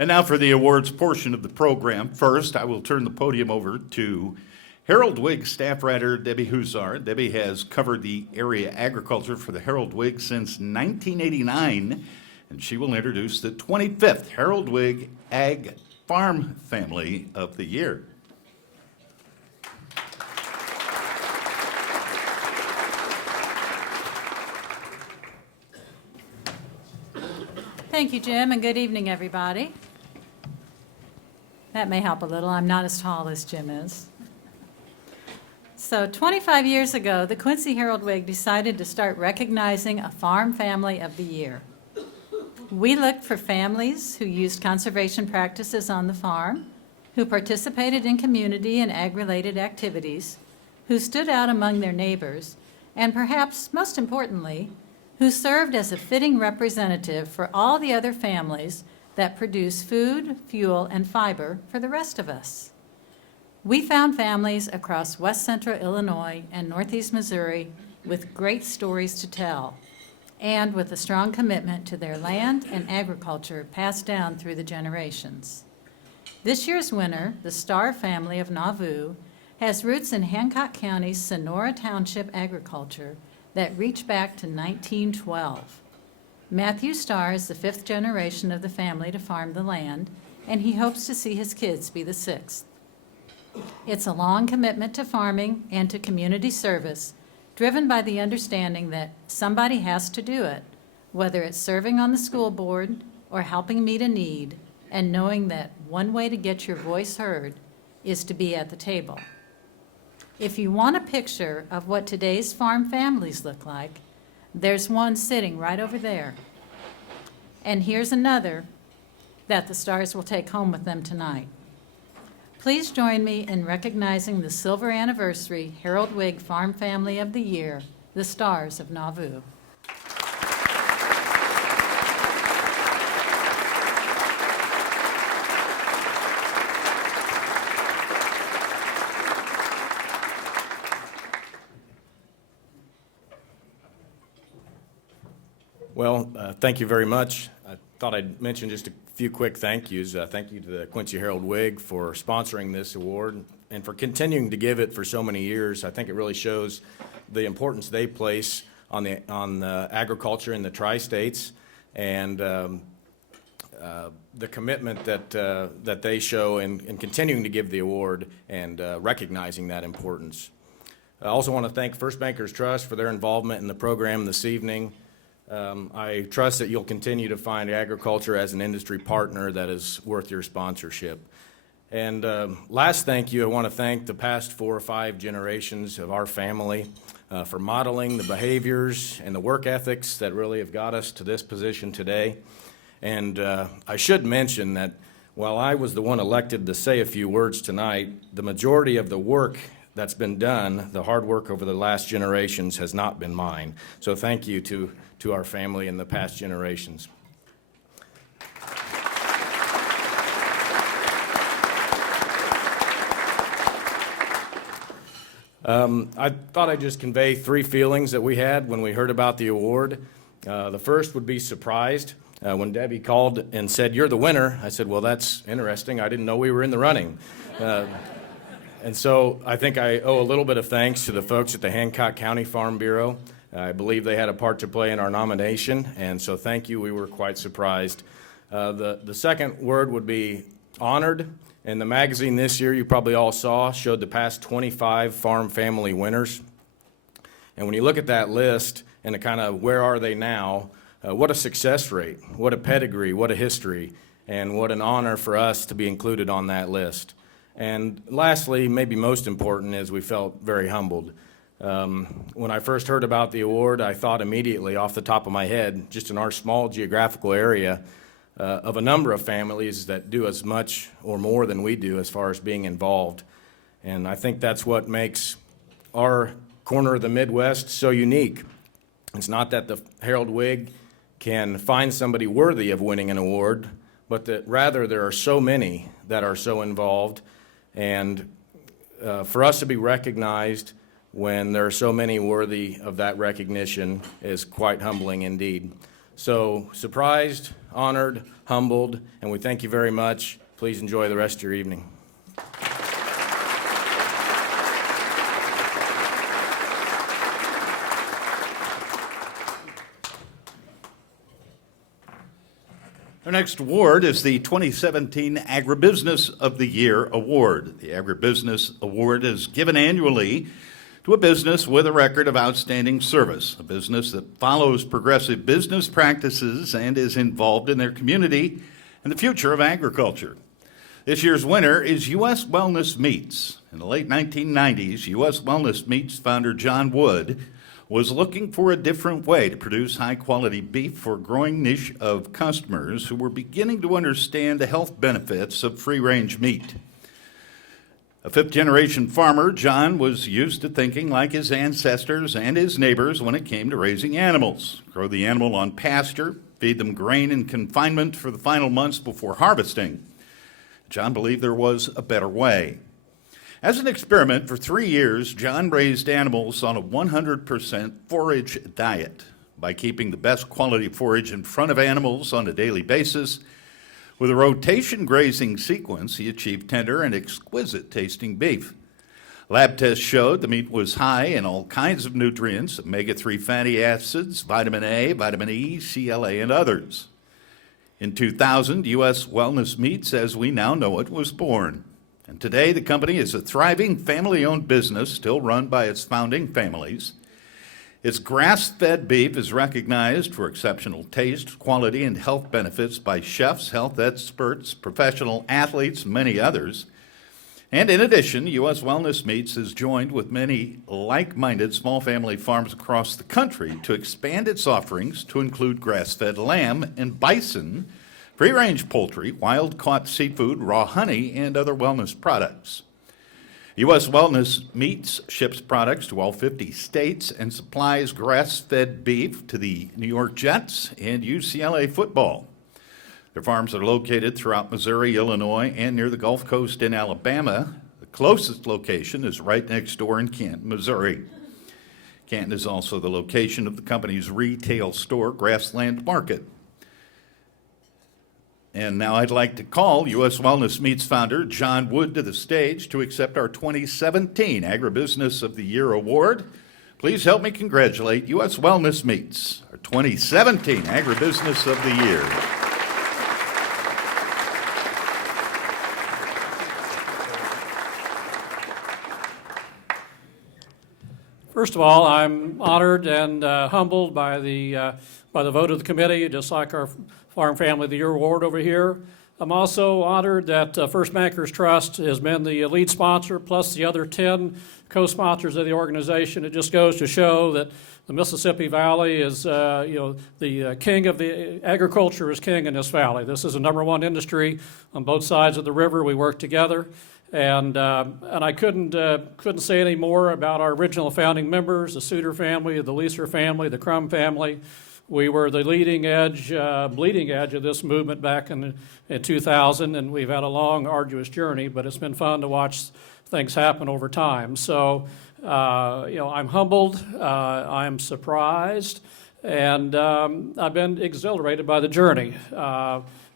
And now for the awards portion of the program. First, I will turn the podium over to Herald Whig staff writer Debbie Huszar. Debbie has covered the area agriculture for the Herald Whig since 1989, and she will introduce the 25th Herald Whig Ag Farm Family of the Year. Thank you, Jim, and good evening, everybody. That may help a little. I'm not as tall as Jim is. So 25 years ago, the Quincy Herald Whig decided to start recognizing a farm family of the year. We looked for families who used conservation practices on the farm, who participated in community and ag-related activities, who stood out among their neighbors, and perhaps most importantly, who served as a fitting representative for all the other families that produce food, fuel, and fiber for the rest of us. We found families across West Central Illinois and Northeast Missouri with great stories to tell, and with a strong commitment to their land and agriculture passed down through the generations. This year's winner, the Starr family of Nauvoo, has roots in Hancock County's Sonora Township agriculture that reach back to 1912. Matthew Starr is the fifth generation of the family to farm the land, and he hopes to see his kids be the sixth. It's a long commitment to farming and to community service, driven by the understanding that somebody has to do it, whether it's serving on the school board or helping meet a need, and knowing that one way to get your voice heard is to be at the table. If you want a picture of what today's farm families look like, there's one sitting right over there. And here's another that the Stars will take home with them tonight. Please join me in recognizing the Silver Anniversary Herald Whig Farm Family of the Year, the Stars of Nauvoo. Well, thank you very much. I thought I'd mention just a few quick thank yous. Thank you to the Quincy Herald Whig for sponsoring this award and for continuing to give it for so many years. I think it really shows the importance they place on the agriculture in the tri-states and the commitment that they show in continuing to give the award and recognizing that importance. I also want to thank First Bankers Trust for their involvement in the program this evening. I trust that you'll continue to find agriculture as an industry partner that is worth your sponsorship. And last thank you, I want to thank the past 4 or 5 generations of our family for modeling the behaviors and the work ethics that really have got us to this position today. And I should mention that while I was the one elected to say a few words tonight, the majority of the work that's been done, the hard work over the last generations, has not been mine. So thank you to our family in the past generations. I thought I'd just convey 3 feelings that we had when we heard about the award. The first would be surprised. When Debbie called and said, "You're the winner," I said, "Well, that's interesting. I didn't know we were in the running." And so I think I owe a little bit of thanks to the folks at the Hancock County Farm Bureau. I believe they had a part to play in our nomination, and so thank you. We were quite surprised. The second word would be honored. And the magazine this year, you probably all saw, showed the past 25 farm family winners. And when you look at that list and the kind of where are they now, what a success rate, what a pedigree, what a history, and what an honor for us to be included on that list. And lastly, maybe most important, is we felt very humbled. When I first heard about the award, I thought immediately off the top of my head, just in our small geographical area, of a number of families that do as much or more than we do as far as being involved. And I think that's what makes our corner of the Midwest so unique. It's not that the Herald Whig can find somebody worthy of winning an award, but that rather there are so many that are so involved. And for us to be recognized when there are so many worthy of that recognition is quite humbling indeed. So surprised, honored, humbled, and we thank you very much. Please enjoy the rest of your evening. Our next award is the 2017 Agribusiness of the Year Award. The Agribusiness Award is given annually to a business with a record of outstanding service, a business that follows progressive business practices and is involved in their community and the future of agriculture. This year's winner is U.S. Wellness Meats. In the late 1990s, U.S. Wellness Meats founder John Wood was looking for a different way to produce high-quality beef for a growing niche of customers who were beginning to understand the health benefits of free-range meat. A fifth-generation farmer, John was used to thinking like his ancestors and his neighbors when it came to raising animals. Grow the animal on pasture, feed them grain in confinement for the final months before harvesting. John believed there was a better way. As an experiment, for 3 years, John raised animals on a 100% forage diet. By keeping the best quality forage in front of animals on a daily basis, with a rotation grazing sequence, he achieved tender and exquisite tasting beef. Lab tests showed the meat was high in all kinds of nutrients, omega-3 fatty acids, vitamin A, vitamin E, CLA, and others. In 2000, U.S. Wellness Meats, as we now know it, was born. And today, the company is a thriving family-owned business still run by its founding families. Its grass-fed beef is recognized for exceptional taste, quality, and health benefits by chefs, health experts, professional athletes, and many others. And in addition, U.S. Wellness Meats has joined with many like-minded small family farms across the country to expand its offerings to include grass-fed lamb and bison, free-range poultry, wild-caught seafood, raw honey, and other wellness products. U.S. Wellness Meats ships products to all 50 states and supplies grass-fed beef to the New York Jets and UCLA football. Their farms are located throughout Missouri, Illinois, and near the Gulf Coast in Alabama. The closest location is right next door in Canton, Missouri. Canton is also the location of the company's retail store, Grassland Market. And now I'd like to call U.S. Wellness Meats founder John Wood to the stage to accept our 2017 Agribusiness of the Year Award. Please help me congratulate U.S. Wellness Meats, our 2017 Agribusiness of the Year. First of all, I'm honored and humbled by the vote of the committee, just like our Farm Family of the Year Award over here. I'm also honored that First Bankers Trust has been the lead sponsor, plus the other 10 co-sponsors of the organization. It just goes to show that the Mississippi Valley is, the king of the agriculture is king in this valley. This is a number one industry on both sides of the river. We work together. And I couldn't say any more about our original founding members, the Suter family, the Leeser family, the Crum family. We were the bleeding edge of this movement back in 2000, and we've had a long, arduous journey, but it's been fun to watch things happen over time. So, I'm humbled, I'm surprised, and I've been exhilarated by the journey.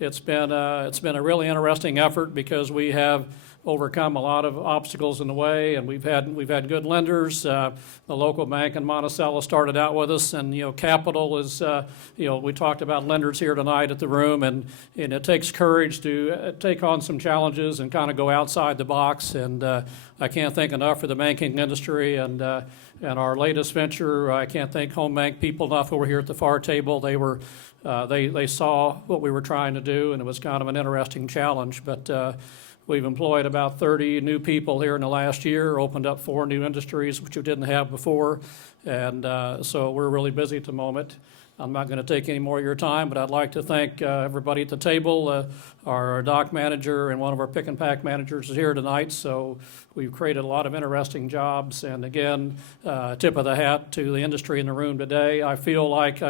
It's been a really interesting effort because we have overcome a lot of obstacles in the way, and we've had good lenders. The local bank in Monticello started out with us, and capital is we talked about lenders here tonight at the room, and it takes courage to take on some challenges and kind of go outside the box. And I can't thank enough for the banking industry and our latest venture. I can't thank Home Bank people enough over here at the far table. They saw what we were trying to do, and it was kind of an interesting challenge, but. We've employed about 30 new people here in the last year, opened up 4 new industries, which we didn't have before, and so we're really busy at the moment. I'm not going to take any more of your time, but I'd like to thank everybody at the table. Our dock manager and one of our pick and pack managers is here tonight, so we've created a lot of interesting jobs. And again, tip of the hat to the industry in the room today. I feel like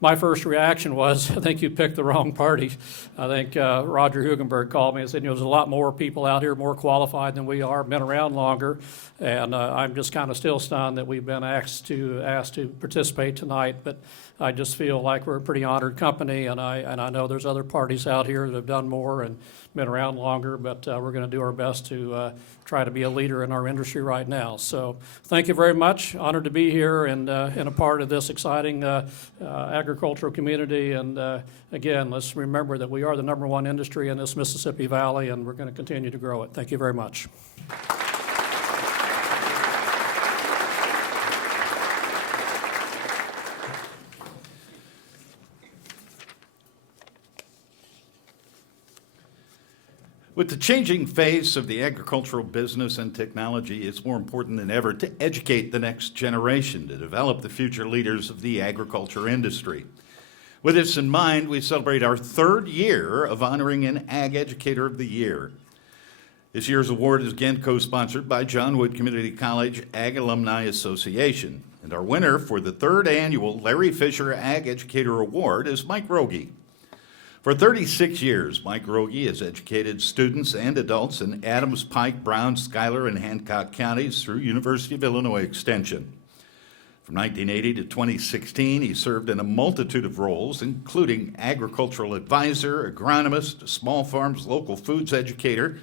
my first reaction was, I think you picked the wrong party. I think Roger Hugenberg called me and said, there's a lot more people out here more qualified than we are, been around longer. And I'm just kind of still stunned that we've been asked to participate tonight. But I just feel like we're a pretty honored company, and I know there's other parties out here that have done more and been around longer, but we're going to do our best to try to be a leader in our industry right now. So thank you very much. Honored to be here and a part of this exciting agricultural community. And again, let's remember that we are the #1 industry in this Mississippi Valley, and we're going to continue to grow it. Thank you very much. With the changing face of the agricultural business and technology, it's more important than ever to educate the next generation to develop the future leaders of the agriculture industry. With this in mind, we celebrate our 3rd year of honoring an Ag Educator of the Year. This year's award is again co-sponsored by John Wood Community College Ag Alumni Association. And our winner for the 3rd annual Larry Fisher Ag Educator Award is Mike Rogie. For 36 years, Mike Rogie has educated students and adults in Adams, Pike, Brown, Schuyler, and Hancock counties through University of Illinois Extension. From 1980 to 2016, he served in a multitude of roles, including agricultural advisor, agronomist, small farms local foods educator,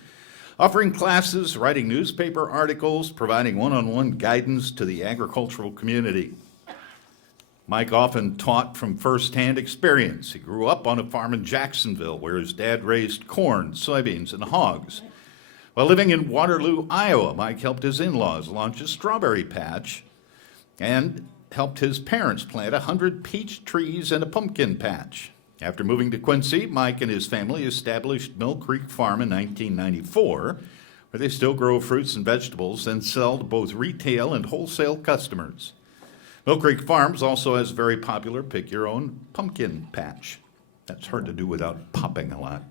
offering classes, writing newspaper articles, providing one-on-one guidance to the agricultural community. Mike often taught from firsthand experience. He grew up on a farm in Jacksonville where his dad raised corn, soybeans, and hogs. While living in Waterloo, Iowa, Mike helped his in-laws launch a strawberry patch and helped his parents plant 100 peach trees and a pumpkin patch. After moving to Quincy, Mike and his family established Mill Creek Farm in 1994, where they still grow fruits and vegetables and sell to both retail and wholesale customers. Mill Creek Farms also has a very popular pick-your-own pumpkin patch. That's hard to do without popping a lot.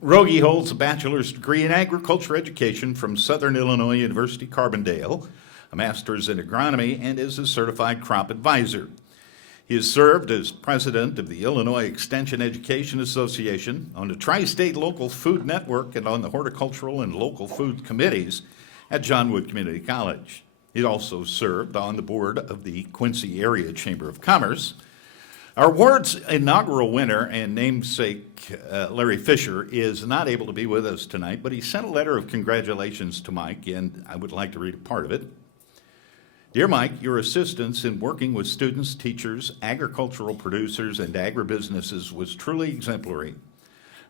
Rogie holds a bachelor's degree in agriculture education from Southern Illinois University Carbondale, a master's in agronomy, and is a certified crop advisor. He has served as president of the Illinois Extension Education Association, on the Tri-State Local Food Network, and on the horticultural and local food committees at John Wood Community College. He also served on the board of the Quincy Area Chamber of Commerce. Our award's inaugural winner and namesake, Larry Fisher, is not able to be with us tonight, but he sent a letter of congratulations to Mike, and I would like to read a part of it. Dear Mike, your assistance in working with students, teachers, agricultural producers, and agribusinesses was truly exemplary.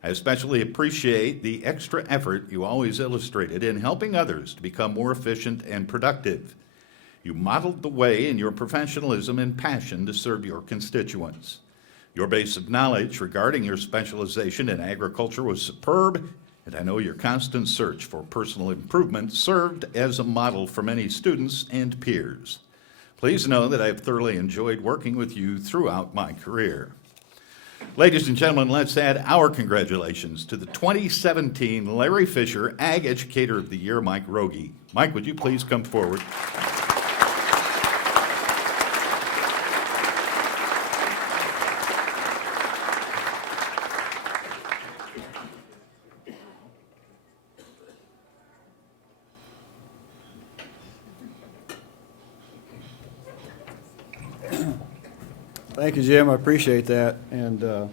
I especially appreciate the extra effort you always illustrated in helping others to become more efficient and productive. You modeled the way in your professionalism and passion to serve your constituents. Your base of knowledge regarding your specialization in agriculture was superb, and I know your constant search for personal improvement served as a model for many students and peers. Please know that I have thoroughly enjoyed working with you throughout my career. Ladies and gentlemen, let's add our congratulations to the 2017 Larry Fisher Ag Educator of the Year, Mike Rogie. Mike, would you please come forward? Thank you, Jim. I appreciate that. And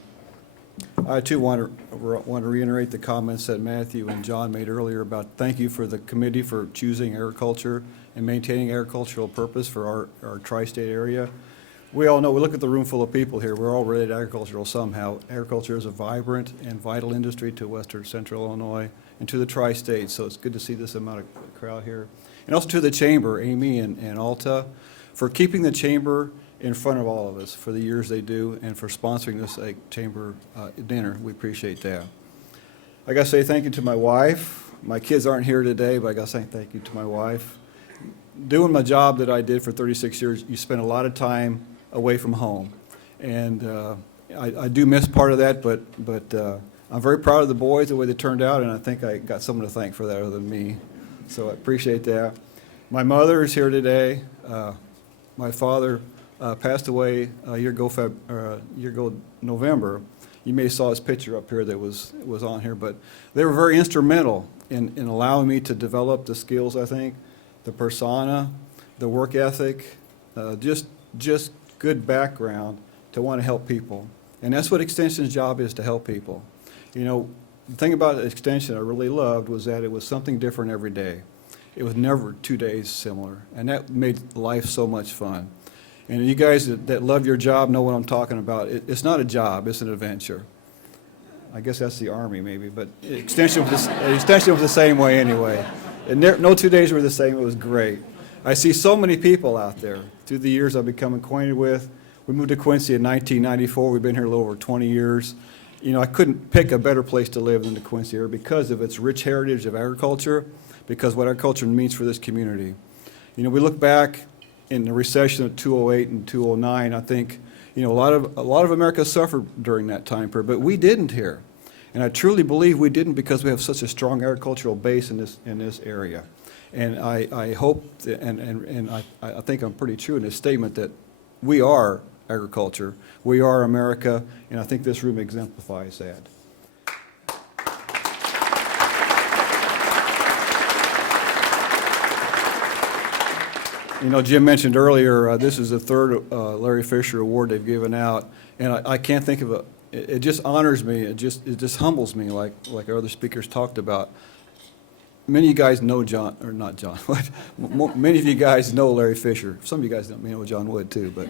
I, too, want to reiterate the comments that Matthew and John made earlier about thank you for the committee for choosing agriculture and maintaining agricultural purpose for our tri-state area. We all know, we look at the room full of people here, we're all related to agricultural somehow. Agriculture is a vibrant and vital industry to western central Illinois and to the tri-state, so it's good to see this amount of crowd here. And also to the chamber, Amy and Alta, for keeping the chamber in front of all of us for the years they do and for sponsoring this chamber dinner. We appreciate that. I got to say thank you to my wife. My kids aren't here today, but I got to say thank you to my wife. Doing my job that I did for 36 years, you spend a lot of time away from home. And I do miss part of that, but I'm very proud of the boys, the way they turned out, and I think I got someone to thank for that other than me. So I appreciate that. My mother is here today. My father passed away a year ago November. You may have saw his picture up here that was on here, but they were very instrumental in allowing me to develop the skills, I think, the persona, the work ethic, just good background to want to help people. And that's what Extension's job is, to help people. You know, the thing about Extension I really loved was that it was something different every day. It was never 2 days similar, and that made life so much fun. And you guys that love your job know what I'm talking about. It's not a job, it's an adventure. I guess that's the Army maybe, but Extension was the same way anyway. And no 2 days were the same, it was great. I see so many people out there through the years I've become acquainted with. We moved to Quincy in 1994, we've been here a little over 20 years. You know, I couldn't pick a better place to live than the Quincy area because of its rich heritage of agriculture, because what agriculture means for this community. You know, we look back in the recession of 2008 and 2009, I think, you know, a lot of America suffered during that time period, but we didn't here. And I truly believe we didn't because we have such a strong agricultural base in this area. And I hope, and I think I'm pretty true in this statement, that we are agriculture, we are America, and I think this room exemplifies that. You know, Jim mentioned earlier, this is the third Larry Fisher Award they've given out, and I can't think of it just honors me, it just humbles me, like our other speakers talked about. Many of you guys know John, or not John, many of you guys know Larry Fisher. Some of you guys don't know John Wood too, but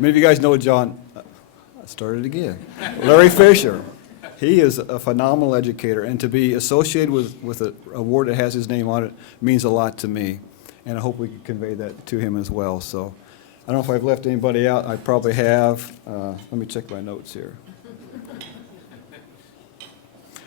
many of you guys know John, I started again, Larry Fisher. He is a phenomenal educator, and to be associated with an award that has his name on it means a lot to me. And I hope we can convey that to him as well. So I don't know if I've left anybody out. I probably have. Let me check my notes here.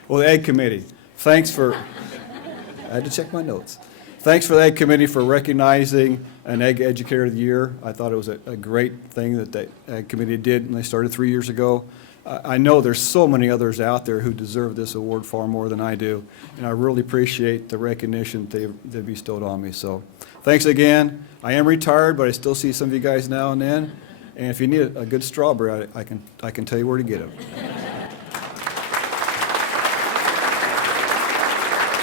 Well, the Ag Committee, thanks for, I had to check my notes. Thanks for the Ag Committee for recognizing an Ag Educator of the Year. I thought it was a great thing that the Ag Committee did when they started 3 years ago. I know there's so many others out there who deserve this award far more than I do, and I really appreciate the recognition they've bestowed on me. So thanks again. I am retired, but I still see some of you guys now and then, and if you need a good strawberry, I can tell you where to get them.